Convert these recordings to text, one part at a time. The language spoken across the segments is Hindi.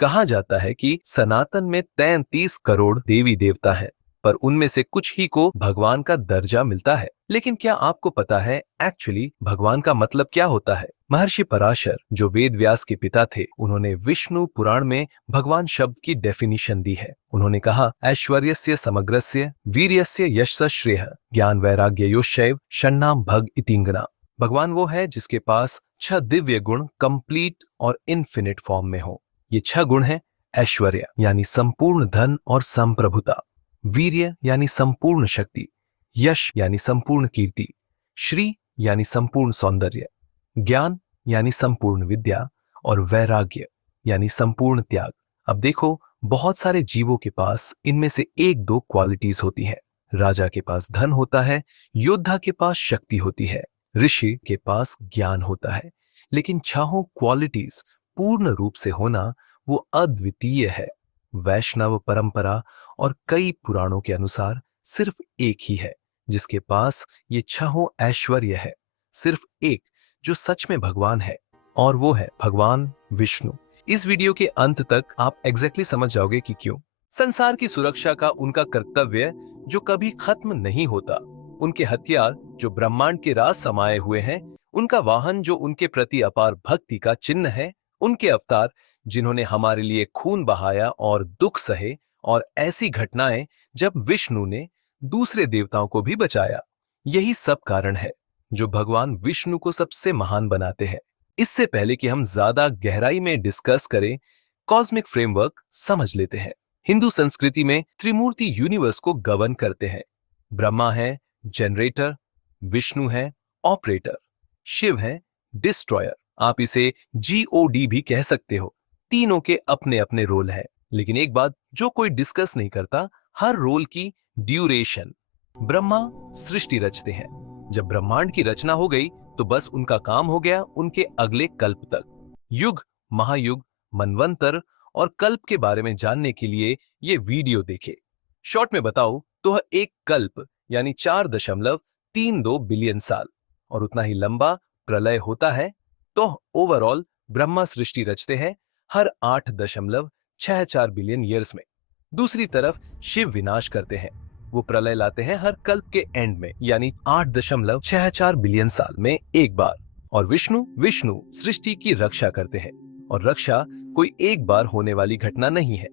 कहा जाता है कि सनातन में 33 करोड़ देवी देवता हैं, पर उनमें से कुछ ही को भगवान का दर्जा मिलता है। लेकिन क्या आपको पता है एक्चुअली भगवान का मतलब क्या होता है? महर्षि पराशर, जो वेद व्यास के पिता थे, उन्होंने विष्णु पुराण में भगवान शब्द की डेफिनेशन दी है। उन्होंने कहा, ऐश्वर्यस्य समग्रस्य वीर्यस्य यशस्य श्रेयः ज्ञान वैराग्य योशैव षण्णाम भग इतिंगना। भगवान वो है जिसके पास 6 दिव्य गुण कंप्लीट और इन्फिनिट फॉर्म में हो। ये 6 गुण हैं: ऐश्वर्य यानी संपूर्ण धन और संप्रभुता, वीर्य यानी संपूर्ण शक्ति, यश यानी संपूर्ण कीर्ति, श्री यानी संपूर्ण सौंदर्य, ज्ञान यानी संपूर्ण विद्या, और वैराग्य यानी संपूर्ण त्याग। अब देखो, बहुत सारे जीवों के पास इनमें से एक दो क्वालिटीज होती हैं। राजा के पास धन होता है, योद्धा के पास शक्ति होती है, ऋषि के पास ज्ञान होता है। लेकिन छहों क्वालिटीज पूर्ण रूप से होना वो अद्वितीय है। वैष्णव परंपरा और कई पुराणों के अनुसार सिर्फ एक ही है जिसके पास ये छहों ऐश्वर्य है, सिर्फ एक जो सच में भगवान है, और वो है भगवान विष्णु। इस वीडियो के अंत तक आप एग्जैक्टली समझ जाओगे कि क्यों। संसार की सुरक्षा का उनका कर्तव्य जो कभी खत्म नहीं होता, उनके हथियार जो ब्रह्मांड के राज समाये हुए हैं, उनका वाहन जो उनके प्रति अपार भक्ति का चिन्ह है, उनके अवतार जिन्होंने हमारे लिए खून बहाया और दुख सहे, और ऐसी घटनाएं जब विष्णु ने दूसरे देवताओं को भी बचाया। यही सब कारण है जो भगवान विष्णु को सबसे महान बनाते हैं। इससे पहले कि हम ज्यादा गहराई में डिस्कस करें, कॉस्मिक फ्रेमवर्क समझ लेते हैं। हिंदू संस्कृति में त्रिमूर्ति यूनिवर्स को गवर्न करते हैं। ब्रह्मा है जनरेटर, विष्णु है ऑपरेटर, शिव है डिस्ट्रॉयर। आप इसे GOD भी कह सकते हो। तीनों के अपने अपने रोल हैं। लेकिन एक बात जो कोई डिस्कस नहीं करता, हर रोल की ड्यूरेशन। ब्रह्मा सृष्टि रचते हैं। जब ब्रह्मांड की रचना हो गई तो बस उनका काम हो गया उनके अगले कल्प तक। युग, महायुग, मनवंतर और कल्प के बारे में जानने के लिए ये वीडियो देखे। शॉर्ट में बताओ तो एक कल्प यानी 4.32 बिलियन साल, और उतना ही लंबा प्रलय होता है। तो ओवरऑल ब्रह्मा सृष्टि रचते हैं हर 8.64 बिलियन ईयर्स में। दूसरी तरफ शिव विनाश करते हैं, वो प्रलय लाते हैं हर कल्प के एंड में, यानी 8.64 बिलियन साल में एक बार। और विष्णु विष्णु सृष्टि की रक्षा करते हैं, और रक्षा कोई एक बार होने वाली घटना नहीं है।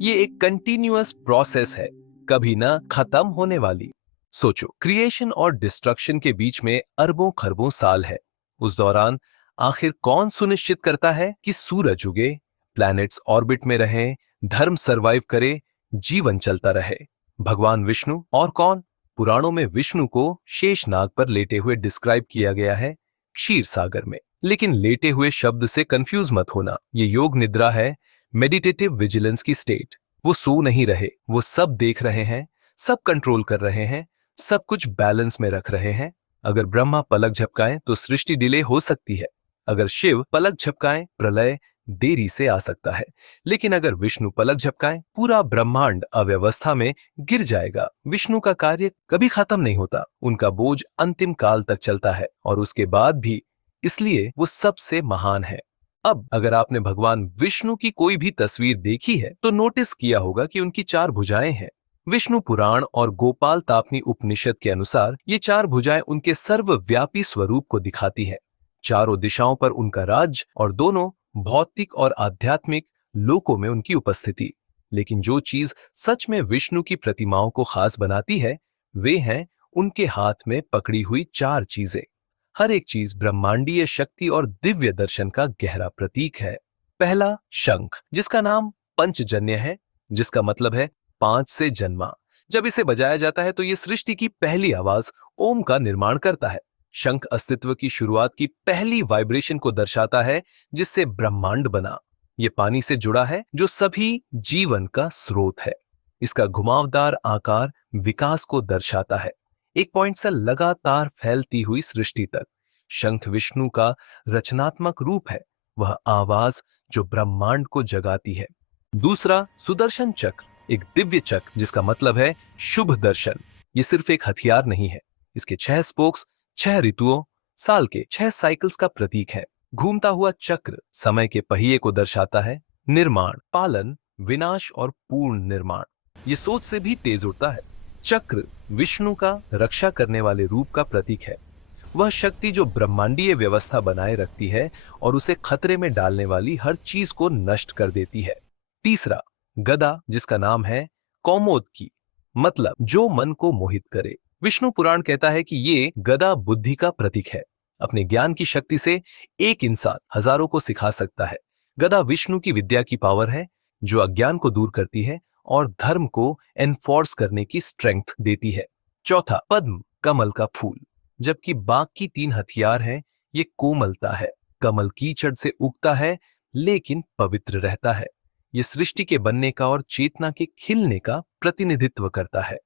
ये एक कंटिन्यूअस प्रोसेस है, कभी ना खत्म होने वाली। सोचो, क्रिएशन और डिस्ट्रक्शन के बीच में अरबों खरबों साल है। उस दौरान आखिर कौन सुनिश्चित करता है कि सूरज उगे, प्लैनेट्स ऑर्बिट में रहें, धर्म सरवाइव करे, जीवन चलता रहे? भगवान विष्णु। और कौन? पुराणों में विष्णु को शेषनाग पर लेटे हुए डिस्क्राइब किया गया है, क्षीर सागर में। लेकिन लेटे हुए शब्द से कंफ्यूज मत होना, ये योग निद्रा है, मेडिटेटिव विजिलेंस की स्टेट। वो सो नहीं रहे, वो सब देख रहे हैं, सब कंट्रोल कर रहे हैं, सब कुछ बैलेंस में रख रहे हैं। अगर ब्रह्मा पलक झपकाएं तो सृष्टि डिले हो सकती है। अगर शिव पलक झपकाएं, प्रलय देरी से आ सकता है। लेकिन अगर विष्णु पलक झपकाएं, पूरा ब्रह्मांड अव्यवस्था में गिर जाएगा। विष्णु का कार्य कभी खत्म नहीं होता, उनका बोझ अंतिम काल तक चलता है, और उसके बाद भी। इसलिए वो सबसे महान है। अब अगर आपने भगवान विष्णु की कोई भी तस्वीर देखी है तो नोटिस किया होगा कि उनकी 4 भुजाएं हैं। विष्णु पुराण और गोपाल तापनी उपनिषद के अनुसार ये 4 भुजाएं उनके सर्वव्यापी स्वरूप को दिखाती है। चारों दिशाओं पर उनका राज, और दोनों भौतिक और आध्यात्मिक लोकों में उनकी उपस्थिति। लेकिन जो चीज सच में विष्णु की प्रतिमाओं को खास बनाती है, वे हैं उनके हाथ में पकड़ी हुई 4 चीजें। हर एक चीज ब्रह्मांडीय शक्ति और दिव्य दर्शन का गहरा प्रतीक है। पहला, शंख, जिसका नाम पंचजन्य है, जिसका मतलब है 5 से जन्मा। जब इसे बजाया जाता है तो ये सृष्टि की पहली आवाज ओम का निर्माण करता है। शंख अस्तित्व की शुरुआत की पहली वाइब्रेशन को दर्शाता है, जिससे ब्रह्मांड बना। ये पानी से जुड़ा है, जो सभी जीवन का स्रोत है। इसका घुमावदार आकार विकास को दर्शाता है, एक पॉइंट से लगातार फैलती हुई सृष्टि तक। शंख विष्णु का रचनात्मक रूप है, वह आवाज जो ब्रह्मांड को जगाती है। दूसरा, सुदर्शन चक्र, एक दिव्य चक्र जिसका मतलब है शुभ दर्शन। ये सिर्फ एक हथियार नहीं है, इसके 6 स्पोक्स 6 ऋतुओं, साल के 6 साइकिल्स का प्रतीक है। घूमता हुआ चक्र समय के पहिए को दर्शाता है, निर्माण, पालन, विनाश और पूर्ण निर्माण, ये सोच से भी तेज उठता है। चक्र विष्णु का रक्षा करने वाले रूप का प्रतीक है। वह शक्ति जो ब्रह्मांडीय व्यवस्था बनाए रखती है और उसे खतरे में डालने वाली हर चीज को नष्ट कर देती है। तीसरा, गदा, जिसका नाम है कौमोद की, मतलब जो मन को मोहित करे। विष्णु पुराण कहता है कि ये गदा बुद्धि का प्रतीक है। अपने ज्ञान की शक्ति से एक इंसान हजारों को सिखा सकता है। गदा विष्णु की विद्या की पावर है जो अज्ञान को दूर करती है और धर्म को एनफोर्स करने की स्ट्रेंथ देती है। चौथा, पद्म, कमल का फूल। जबकि बाघ की तीन हथियार हैं, ये कोमलता है। कमल कीचड़ से उगता है लेकिन पवित्र रहता है। ये सृष्टि के बनने का और चेतना के खिलने का प्रतिनिधित्व करता है।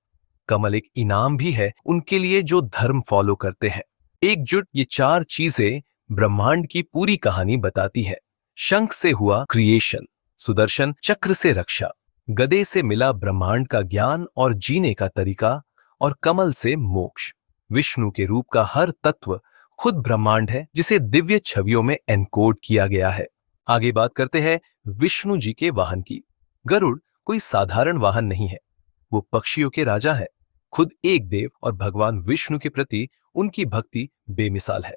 कमल एक इनाम भी है उनके लिए जो धर्म फॉलो करते हैं। एकजुट ये चार चीजें ब्रह्मांड की पूरी कहानी बताती है। शंख से हुआ क्रिएशन, सुदर्शन चक्र से रक्षा, गदे से मिला ब्रह्मांड का ज्ञान और जीने का तरीका, और कमल से मोक्ष। विष्णु के रूप का हर तत्व खुद ब्रह्मांड है जिसे दिव्य छवियों में एनकोड किया गया है। आगे बात करते हैं विष्णु जी के वाहन की। गरुड़ कोई साधारण वाहन नहीं है, वो पक्षियों के राजा है। खुद एक देव और भगवान विष्णु के प्रति उनकी भक्ति बेमिसाल है।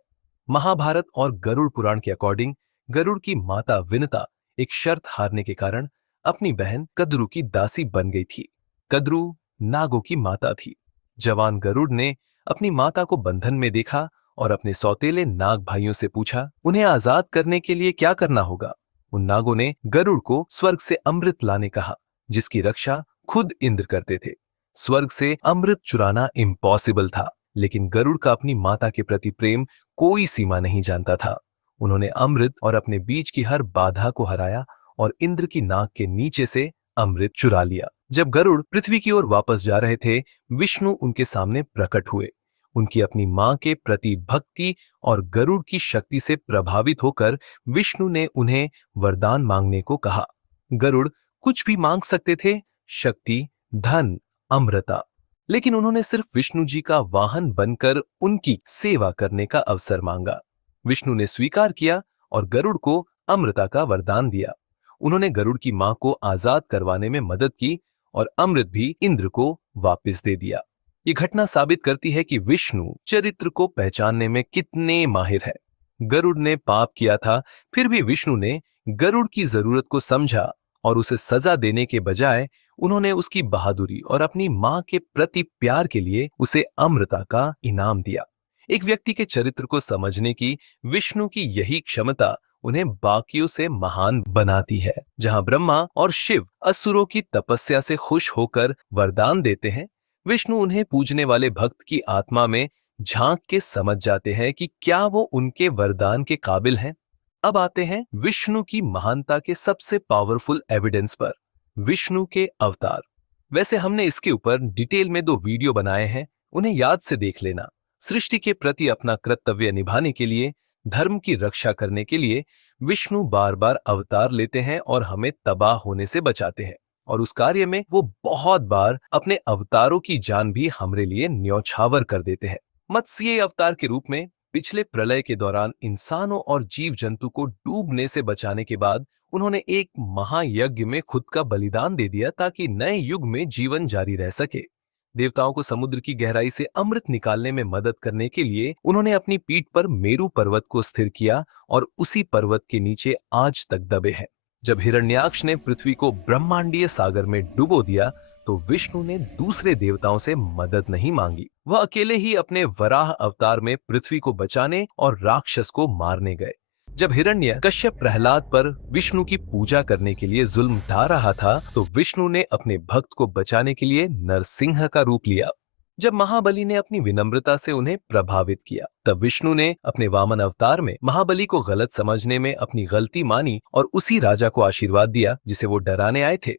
महाभारत और गरुड़ पुराण के अकॉर्डिंग गरुड़ की माता विनता एक शर्त हारने के कारण अपनी बहन कद्रू की दासी बन गई थी। कद्रू नागों की माता थी। जवान गरुड़ ने अपनी माता को बंधन में देखा और अपने सौतेले नाग भाइयों से पूछा, उन्हें आजाद करने के लिए क्या करना होगा। उन नागों ने गरुड़ को स्वर्ग से अमृत लाने कहा, जिसकी रक्षा खुद इंद्र करते थे। स्वर्ग से अमृत चुराना इम्पॉसिबल था, लेकिन गरुड़ का अपनी माता के प्रति प्रेम कोई सीमा नहीं जानता था। उन्होंने अमृत और अपने बीच की हर बाधा को हराया और इंद्र की नाक के नीचे से अमृत चुरा लिया। जब गरुड़ पृथ्वी की ओर वापस जा रहे थे, विष्णु उनके सामने प्रकट हुए। उनकी अपनी मां के प्रति भक्ति और गरुड़ की शक्ति से प्रभावित होकर विष्णु ने उन्हें वरदान मांगने को कहा। गरुड़ कुछ भी मांग सकते थे, शक्ति, धन, अमृता, लेकिन उन्होंने सिर्फ विष्णु जी का वाहन बनकर उनकी सेवा करने का अवसर मांगा। विष्णु ने स्वीकार किया और गरुड़ को अमृता का वरदान दिया। उन्होंने गरुड़ की मां को आजाद करवाने में मदद की और अमृत भी इंद्र को वापस दे दिया। ये घटना साबित करती है कि विष्णु चरित्र को पहचानने में कितने माहिर है। गरुड़ ने पाप किया था, फिर भी विष्णु ने गरुड़ की जरूरत को समझा और उसे सजा देने के बजाय उन्होंने उसकी बहादुरी और अपनी मां के प्रति प्यार के लिए उसे अमृता का इनाम दिया। एक व्यक्ति के चरित्र को समझने की विष्णु की यही क्षमता उन्हें बाकियों से महान बनाती है। जहां ब्रह्मा और शिव असुरों की तपस्या से खुश होकर वरदान देते हैं, विष्णु उन्हें पूजने वाले भक्त की आत्मा में झांक के समझ जाते हैं कि क्या वो उनके वरदान के काबिल हैं। अब आते हैं विष्णु की महानता के सबसे पावरफुल एविडेंस पर, विष्णु के अवतार। वैसे हमने इसके ऊपर डिटेल में 2 वीडियो बनाए हैं, उन्हें याद से देख लेना। सृष्टि के प्रति अपना कर्तव्य निभाने के लिए, धर्म की रक्षा करने के लिए विष्णु बार बार अवतार लेते हैं और हमें तबाह होने से बचाते हैं। और उस कार्य में वो बहुत बार अपने अवतारों की जान भी हमारे लिए न्यौछावर कर देते हैं। मत्स्य अवतार के रूप में पिछले प्रलय के दौरान इंसानों और जीव जंतु को डूबने से बचाने के बाद उन्होंने एक महायज्ञ में खुद का बलिदान दे दिया ताकि नए युग में जीवन जारी रह सके। देवताओं को समुद्र की गहराई से अमृत निकालने में मदद करने के लिए उन्होंने अपनी पीठ पर मेरु पर्वत को स्थिर किया और उसी पर्वत के नीचे आज तक दबे हैं। जब हिरण्याक्ष ने पृथ्वी को ब्रह्मांडीय सागर में डुबो दिया तो विष्णु ने दूसरे देवताओं से मदद नहीं मांगी। वह अकेले ही अपने वराह अवतार में पृथ्वी को बचाने और राक्षस को मारने गए। जब हिरण्य कश्यप प्रहलाद पर विष्णु की पूजा करने के लिए जुल्म ढा रहा था तो विष्णु ने अपने भक्त को बचाने के लिए नरसिंह का रूप लिया। जब महाबली ने अपनी विनम्रता से उन्हें प्रभावित किया तब विष्णु ने अपने वामन अवतार में महाबली को गलत समझने में अपनी गलती मानी और उसी राजा को आशीर्वाद दिया जिसे वो डराने आए थे।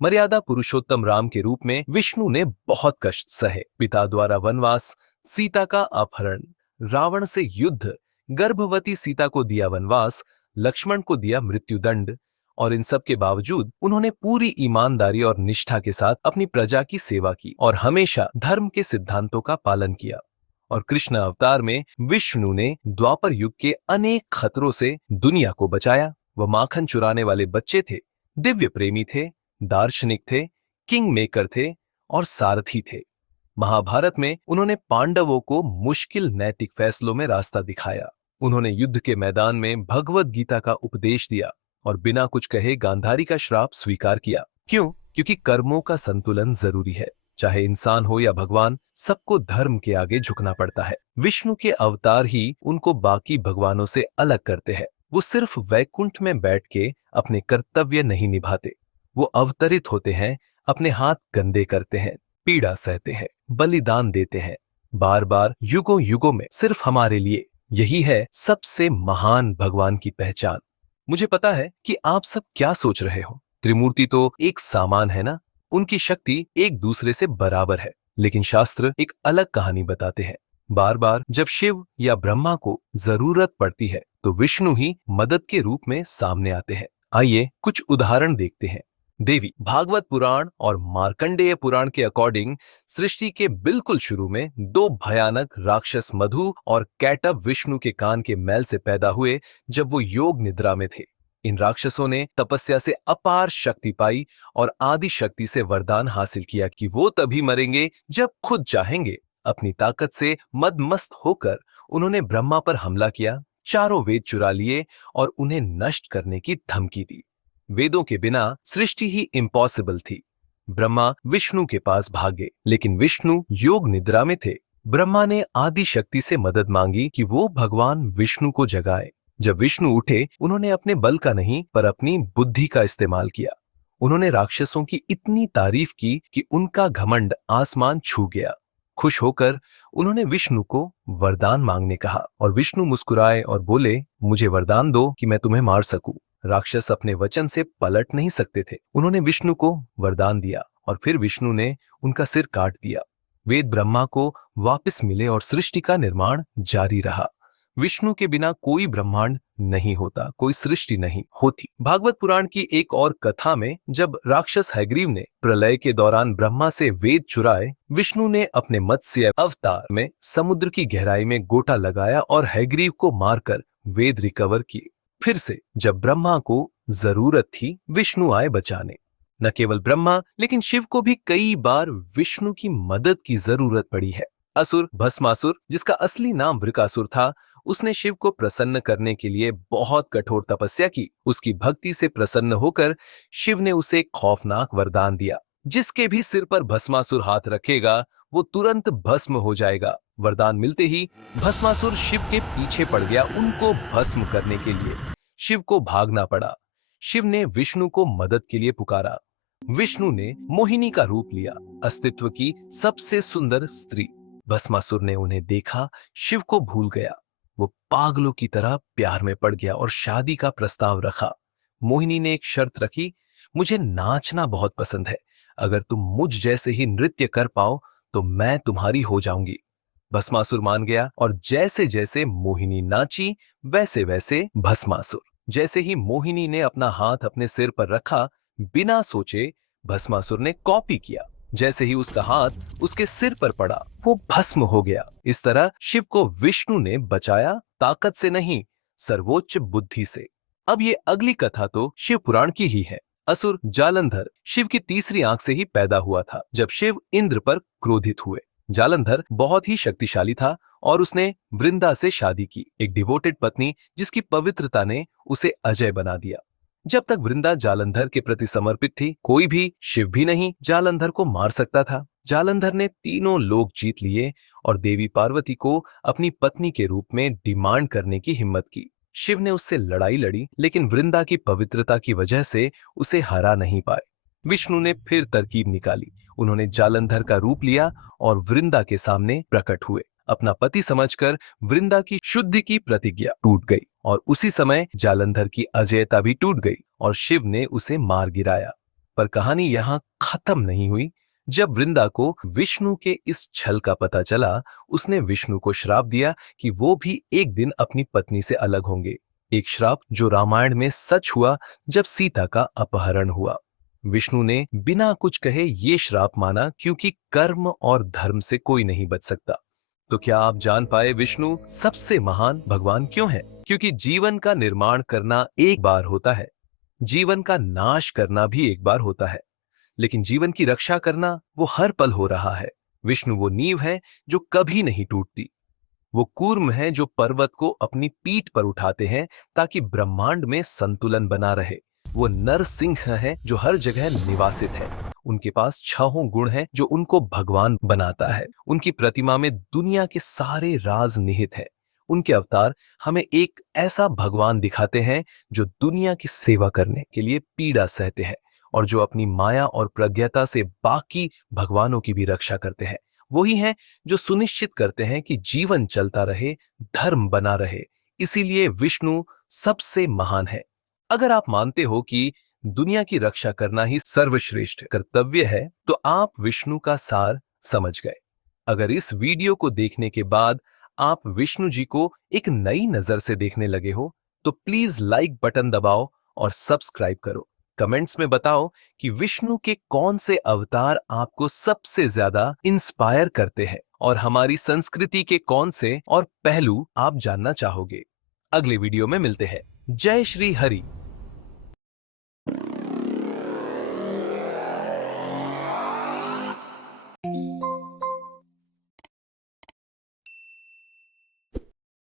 मर्यादा पुरुषोत्तम राम के रूप में विष्णु ने बहुत कष्ट सहे। पिता द्वारा वनवास, सीता का अपहरण, रावण से युद्ध, गर्भवती सीता को दिया वनवास, लक्ष्मण को दिया मृत्युदंड, और इन सब के बावजूद उन्होंने पूरी ईमानदारी और निष्ठा के साथ अपनी प्रजा की सेवा की और हमेशा धर्म के सिद्धांतों का पालन किया। और कृष्ण अवतार में विष्णु ने द्वापर युग के अनेक खतरों से दुनिया को बचाया। वह माखन चुराने वाले बच्चे थे, दिव्य प्रेमी थे, दार्शनिक थे, किंग मेकर थे और सारथी थे। महाभारत में उन्होंने पांडवों को मुश्किल नैतिक फैसलों में रास्ता दिखाया। उन्होंने युद्ध के मैदान में भगवत गीता का उपदेश दिया और बिना कुछ कहे गांधारी का श्राप स्वीकार किया। क्यों? क्योंकि कर्मों का संतुलन जरूरी है। चाहे इंसान हो या भगवान, सबको धर्म के आगे झुकना पड़ता है। विष्णु के अवतार ही उनको बाकी भगवानों से अलग करते हैं। वो सिर्फ वैकुंठ में बैठ के अपने कर्तव्य नहीं निभाते, वो अवतरित होते हैं, अपने हाथ गंदे करते हैं, पीड़ा सहते हैं, बलिदान देते हैं, बार बार युगों युगों में, सिर्फ हमारे लिए। यही है सबसे महान भगवान की पहचान। मुझे पता है कि आप सब क्या सोच रहे हो, त्रिमूर्ति तो एक सामान है ना, उनकी शक्ति एक दूसरे से बराबर है। लेकिन शास्त्र एक अलग कहानी बताते हैं। बार बार जब शिव या ब्रह्मा को जरूरत पड़ती है तो विष्णु ही मदद के रूप में सामने आते हैं। आइए कुछ उदाहरण देखते हैं। देवी, भागवत पुराण और मार्कंडेय पुराण के अकॉर्डिंग सृष्टि के बिल्कुल शुरू में दो भयानक राक्षस मधु और कैटब विष्णु के कान के मैल से पैदा हुए जब वो योग निद्रा में थे। इन राक्षसों ने तपस्या से अपार शक्ति पाई और आदि शक्ति से वरदान हासिल किया कि वो तभी मरेंगे जब खुद चाहेंगे। अपनी ताकत से मदमस्त होकर उन्होंने ब्रह्मा पर हमला किया, चारों वेद चुरा लिए और उन्हें नष्ट करने की धमकी दी। वेदों के बिना सृष्टि ही इम्पॉसिबल थी। ब्रह्मा विष्णु के पास भागे, लेकिन विष्णु योग निद्रा में थे। ब्रह्मा ने आदि शक्ति से मदद मांगी कि वो भगवान विष्णु को जगाए। जब विष्णु उठे, उन्होंने अपने बल का नहीं पर अपनी बुद्धि का इस्तेमाल किया। उन्होंने राक्षसों की इतनी तारीफ की कि उनका घमंड आसमान छू गया। खुश होकर उन्होंने विष्णु को वरदान मांगने कहा और विष्णु मुस्कुराए और बोले, मुझे वरदान दो कि मैं तुम्हें मार सकूं। राक्षस अपने वचन से पलट नहीं सकते थे। उन्होंने विष्णु को वरदान दिया और फिर विष्णु ने उनका सिर काट दिया। वेद ब्रह्मा को वापस मिले और सृष्टि का निर्माण जारी रहा। विष्णु के बिना कोई ब्रह्मांड नहीं होता, कोई सृष्टि नहीं होती। भागवत पुराण की एक और कथा में जब राक्षस हैग्रीव ने प्रलय के दौरान ब्रह्मा से वेद चुराए, विष्णु ने अपने मत्स्य अवतार में समुद्र की गहराई में गोटा लगाया और हैग्रीव को मारकर वेद रिकवर किए। फिर से जब ब्रह्मा को जरूरत थी, विष्णु आए बचाने। न केवल ब्रह्मा लेकिन शिव को भी कई बार विष्णु की मदद की जरूरत पड़ी है। असुर भस्मासुर, जिसका असली नाम वृकासुर था, उसने शिव को प्रसन्न करने के लिए बहुत कठोर तपस्या की। उसकी भक्ति से प्रसन्न होकर शिव ने उसे खौफनाक वरदान दिया, जिसके भी सिर पर भस्मासुर हाथ रखेगा वो तुरंत भस्म हो जाएगा। वरदान मिलते ही भस्मासुर शिव के पीछे पड़ गया, उनको भस्म करने के लिए शिव को भागना पड़ा। शिव ने विष्णु को मदद के लिए पुकारा। विष्णु ने मोहिनी का रूप लिया, अस्तित्व की सबसे सुंदर स्त्री। भस्मासुर ने उन्हें देखा, शिव को भूल गया। वो पागलों की तरह प्यार में पड़ गया और शादी का प्रस्ताव रखा। मोहिनी ने एक शर्त रखी, मुझे नाचना बहुत पसंद है, अगर तुम मुझ जैसे ही नृत्य कर पाओ तो मैं तुम्हारी हो जाऊंगी। भस्मासुर मान गया और जैसे जैसे मोहिनी नाची वैसे वैसे भस्मासुर। जैसे ही मोहिनी ने अपना हाथ अपने सिर पर रखा, बिना सोचे भस्मासुर ने कॉपी किया। जैसे ही उसका हाथ उसके सिर पर पड़ा, वो भस्म हो गया। इस तरह शिव को विष्णु ने बचाया, ताकत से नहीं, सर्वोच्च बुद्धि से। अब ये अगली कथा तो शिव पुराण की ही है। असुर जालंधर शिव की तीसरी आंख से ही पैदा हुआ था जब शिव इंद्र पर क्रोधित हुए। जालंधर बहुत ही शक्तिशाली था और उसने वृंदा से शादी की, एक डिवोटेड पत्नी जिसकी पवित्रता ने उसे अजय बना दिया। जब तक वृंदा जालंधर के प्रति समर्पित थी, कोई भी, शिव भी नहीं, जालंधर को मार सकता था। जालंधर ने तीनों लोक जीत लिए और देवी पार्वती को अपनी पत्नी के रूप में डिमांड करने की हिम्मत की। शिव ने उससे लड़ाई लड़ी, लेकिन वृंदा की पवित्रता की वजह से उसे हरा नहीं पाए। विष्णु ने फिर तरकीब निकाली। उन्होंने जालंधर का रूप लिया और वृंदा के सामने प्रकट हुए। अपना पति समझकर वृंदा की शुद्धि की प्रतिज्ञा टूट गई और उसी समय जालंधर की अजयता भी टूट गई और शिव ने उसे मार गिराया। पर कहानी यहाँ खत्म नहीं हुई। जब वृंदा को विष्णु के इस छल का पता चला, उसने विष्णु को श्राप दिया कि वो भी एक दिन अपनी पत्नी से अलग होंगे। एक श्राप जो रामायण में सच हुआ जब सीता का अपहरण हुआ। विष्णु ने बिना कुछ कहे ये श्राप माना, क्योंकि कर्म और धर्म से कोई नहीं बच सकता। तो क्या आप जान पाए विष्णु सबसे महान भगवान क्यों है? क्योंकि जीवन का निर्माण करना एक बार होता है, जीवन का नाश करना भी एक बार होता है, लेकिन जीवन की रक्षा करना वो हर पल हो रहा है। विष्णु वो नींव है जो कभी नहीं टूटती। वो कूर्म है जो पर्वत को अपनी पीठ पर उठाते हैं ताकि ब्रह्मांड में संतुलन बना रहे। वो नरसिंह है जो हर जगह निवासित है। उनके पास छहों गुण हैं जो उनको भगवान बनाता है। उनकी प्रतिमा में दुनिया के सारे राज निहित है। उनके अवतार हमें एक ऐसा भगवान दिखाते हैं जो दुनिया की सेवा करने के लिए पीड़ा सहते हैं और जो अपनी माया और प्रज्ञता से बाकी भगवानों की भी रक्षा करते हैं। वही हैं जो सुनिश्चित करते हैं कि जीवन चलता रहे, धर्म बना रहे। इसीलिए विष्णु सबसे महान है। अगर आप मानते हो कि दुनिया की रक्षा करना ही सर्वश्रेष्ठ कर्तव्य है, तो आप विष्णु का सार समझ गए। अगर इस वीडियो को देखने के बाद आप विष्णु जी को एक नई नजर से देखने लगे हो, तो प्लीज लाइक बटन दबाओ और सब्सक्राइब करो। कमेंट्स में बताओ कि विष्णु के कौन से अवतार आपको सबसे ज्यादा इंस्पायर करते हैं और हमारी संस्कृति के कौन से और पहलू आप जानना चाहोगे। अगले वीडियो में मिलते हैं। जय श्री हरि।